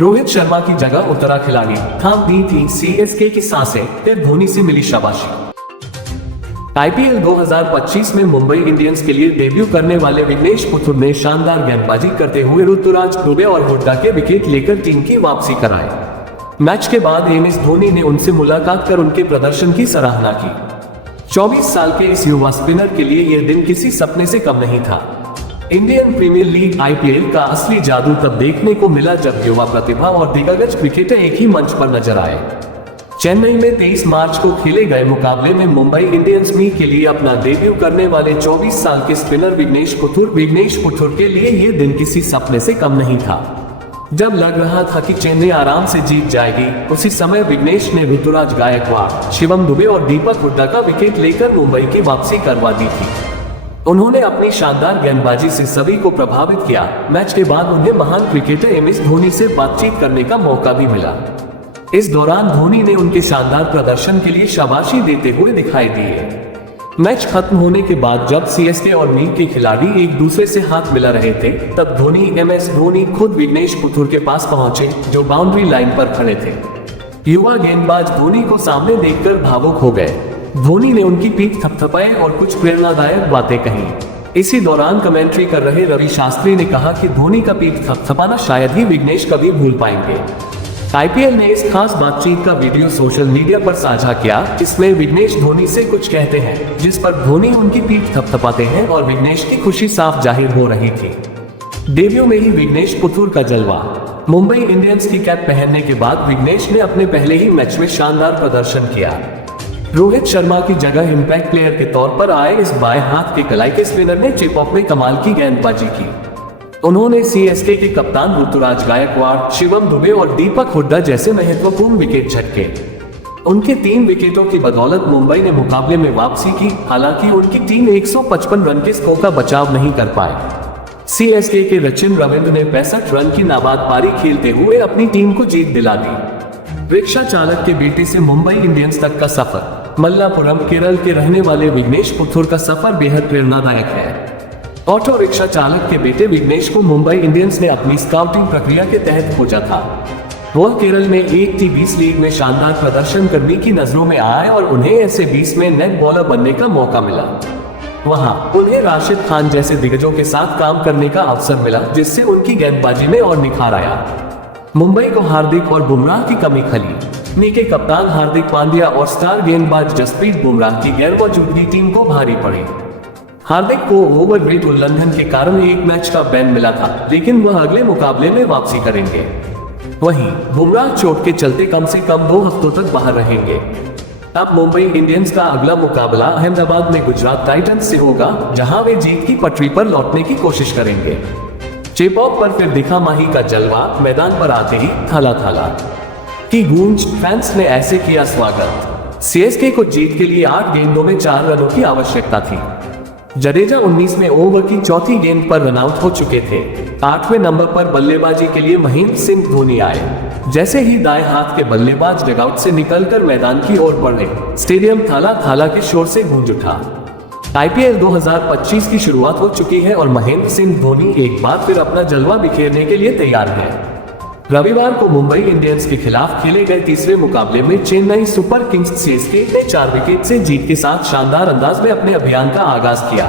रोहित शर्मा की जगह उतरा खिलाड़ी थाम दी थी सीएसके की सांसें, फिर धोनी से मिली शाबाशी। आईपीएल 2025 में मुंबई इंडियंस के लिए डेब्यू करने वाले विघ्नेश पुथुर ने शानदार गेंदबाजी करते हुए ऋतुराज दुबे और हुड्डा के विकेट लेकर टीम की वापसी कराई। मैच के बाद एमएस धोनी ने उनसे मुलाकात कर उनके प्रदर्शन की सराहना की। 24 साल के इस युवा स्पिनर के लिए यह दिन किसी सपने से कम नहीं था। इंडियन प्रीमियर लीग आईपीएल का असली जादू तब देखने को मिला जब युवा प्रतिभा और दिग्गज क्रिकेटर एक ही मंच पर नजर आए। चेन्नई में 23 मार्च को खेले गए मुकाबले में मुंबई इंडियंस के लिए अपना डेब्यू करने वाले 24 साल के स्पिनर विघ्नेश पुथुर के लिए यह दिन किसी सपने से कम नहीं था। जब लग रहा था कि चेन्नई आराम से जीत जाएगी, उसी समय विघ्नेश ने ऋतुराज गायकवाड़, शिवम दुबे और दीपक हुड्डा का विकेट लेकर मुंबई की वापसी करवा दी थी। उन्होंने अपनी शानदार गेंदबाजी से सभी को प्रभावित किया। मैच के बाद उन्हें महान क्रिकेटर एमएस धोनी से बातचीत करने का मौका भी मिला। इस दौरान धोनी ने उनके शानदार प्रदर्शन के लिए शाबाशी देते हुए दिखाई दिए। मैच खत्म होने के बाद जब सीएसके और मीर के खिलाड़ी एक दूसरे से हाथ मिला रहे थे, तब धोनी खुद विघ्नेश पुथुर के पास पहुंचे, जो बाउंड्री लाइन पर खड़े थे। युवा गेंदबाज धोनी को सामने देखकर भावुक हो गए। धोनी ने उनकी पीठ थपथपाई और कुछ प्रेरणादायक बातें कही। इसी दौरान कमेंट्री कर रहे रवि शास्त्री ने कहा कि धोनी का पीठ थपथपाना शायद ही विघ्नेश कभी भूल पाएंगे। आईपीएल ने इस खास बातचीत का वीडियो सोशल मीडिया पर साझा किया। इसमें विघ्नेश धोनी से कुछ कहते हैं, जिस पर धोनी उनकी पीठ थपथपाते हैं और विघ्नेश की खुशी साफ जाहिर हो रही थी। डेब्यू में ही विघ्नेश पुथुर का जलवा। मुंबई इंडियंस की कैप पहनने के बाद विघ्नेश ने अपने पहले ही मैच में शानदार प्रदर्शन किया। रोहित शर्मा की जगह इंपैक्ट प्लेयर के तौर पर आए इस बाएं हाथ के कलाई के स्पिनर ने चिप ऑफ में कमाल की गेंदबाजी की। उन्होंने सीएसके के कप्तान ऋतुराज गायकवाड़, शिवम दुबे और दीपक हुड्डा जैसे महत्वपूर्ण विकेट झटके। उनके 3 विकेटों की बदौलत मुंबई ने मुकाबले में वापसी की। हालांकि उनकी टीम 155 रन के स्कोर का बचाव नहीं कर पाए। सीएसके के सचिन रविंद्र ने 65 रन की नाबाद पारी खेलते हुए अपनी टीम को जीत दिला दी। रिक्शा चालक के बेटे से मुंबई इंडियंस तक का सफर। मल्लापुरम केरल के रहने वाले विघ्नेश पुथुर का सफर बेहद प्रेरणादायक है। ऑटो रिक्शा चालक के बेटे विघ्नेश को मुंबई इंडियंस ने अपनी स्काउटिंग प्रक्रिया के तहत खोजा था। वह केरल में एक T20 लीग में शानदार प्रदर्शन करने की नजरों में आए और उन्हें ऐसे 20 में नेट बॉलर बनने का मौका मिला। वहां उन्हें राशिद खान जैसे दिग्गजों के साथ काम करने का अवसर मिला, जिससे उनकी गेंदबाजी में और निखार आया। मुंबई को हार्दिक और बुमराह की कमी खली। के कप्तान हार्दिक पांड्या और स्टार गेंदबाज जसप्रीत बुमराह की गैरमौजूदगी टीम को भारी पड़ी। हार्दिक को ओवरवेट उल्लंघन के कारण एक मैच का बैन मिला था, लेकिन वह अगले मुकाबले में वापसी करेंगे। वहीं बुमराह चोट के चलते कम से कम 2 हफ्तों तक बाहर रहेंगे। अब मुंबई इंडियंस का अगला मुकाबला अहमदाबाद में गुजरात टाइटंस से होगा, जहां वे जीत की पटरी पर लौटने की कोशिश करेंगे। चिप ऑफ पर फिर दिखा माही का जलवा। मैदान पर आते ही थाला थाला की गूंज, फैंस ने ऐसे किया स्वागत। सीएसके को जीत के लिए 8 गेंदों में 4 रनों की आवश्यकता थी। जडेजा 19वें ओवर की चौथी गेंद पर रनआउट हो चुके थे। 8वें नंबर पर बल्लेबाजी के लिए महेंद्र सिंह धोनी आए। जैसे ही दाएं हाथ के बल्लेबाज डगआउट से निकलकर मैदान की ओर बढ़े, स्टेडियम थाला थाला के शोर से गूंज उठा। आईपीएल 2025 की शुरुआत हो चुकी है और महेंद्र सिंह धोनी एक बार फिर अपना जलवा बिखेरने के लिए तैयार है। रविवार को मुंबई इंडियंस के खिलाफ खेले गए तीसरे मुकाबले में चेन्नई सुपर किंग्स सीएसके ने 4 विकेट से जीत के साथ शानदार अंदाज में अपने अभियान का आगाज किया।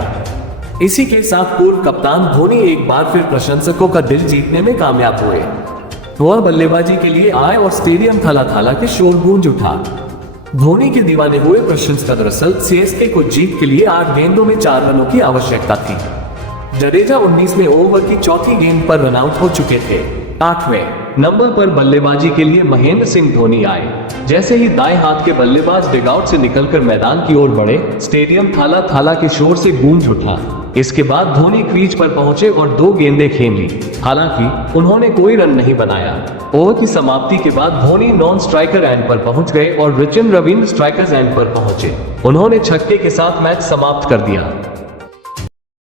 इसी के साथ पूर्व कप्तान धोनी एक बार फिर प्रशंसकों का दिल जीतने में कामयाब हुए। वह बल्लेबाजी के लिए आए और स्टेडियम थाला थाला के शोर गूंज उठा। धोनी के दीवाने हुए प्रशंसक। दरअसल सीएसके को जीत के लिए 8 गेंदों में 4 रनों की आवश्यकता थी। जडेजा 19वें ओवर की चौथी गेंद पर रनआउट हो चुके थे। 8वें नंबर पर बल्लेबाजी के लिए महेंद्र सिंह धोनी आए। जैसे ही दाएं हाथ के बल्लेबाज डगआउट से निकलकर मैदान की ओर बढ़े, स्टेडियम थाला थाला के शोर से गूंज उठा। इसके बाद धोनी क्रीज पर पहुंचे और 2 गेंदें खेल ली। हालांकि उन्होंने कोई रन नहीं बनाया। ओवर की समाप्ति के बाद धोनी नॉन स्ट्राइकर एंड पर पहुंच गए और सचिन रविंद्र स्ट्राइकर्स एंड पर पहुंचे। उन्होंने छक्के के साथ मैच समाप्त कर दिया।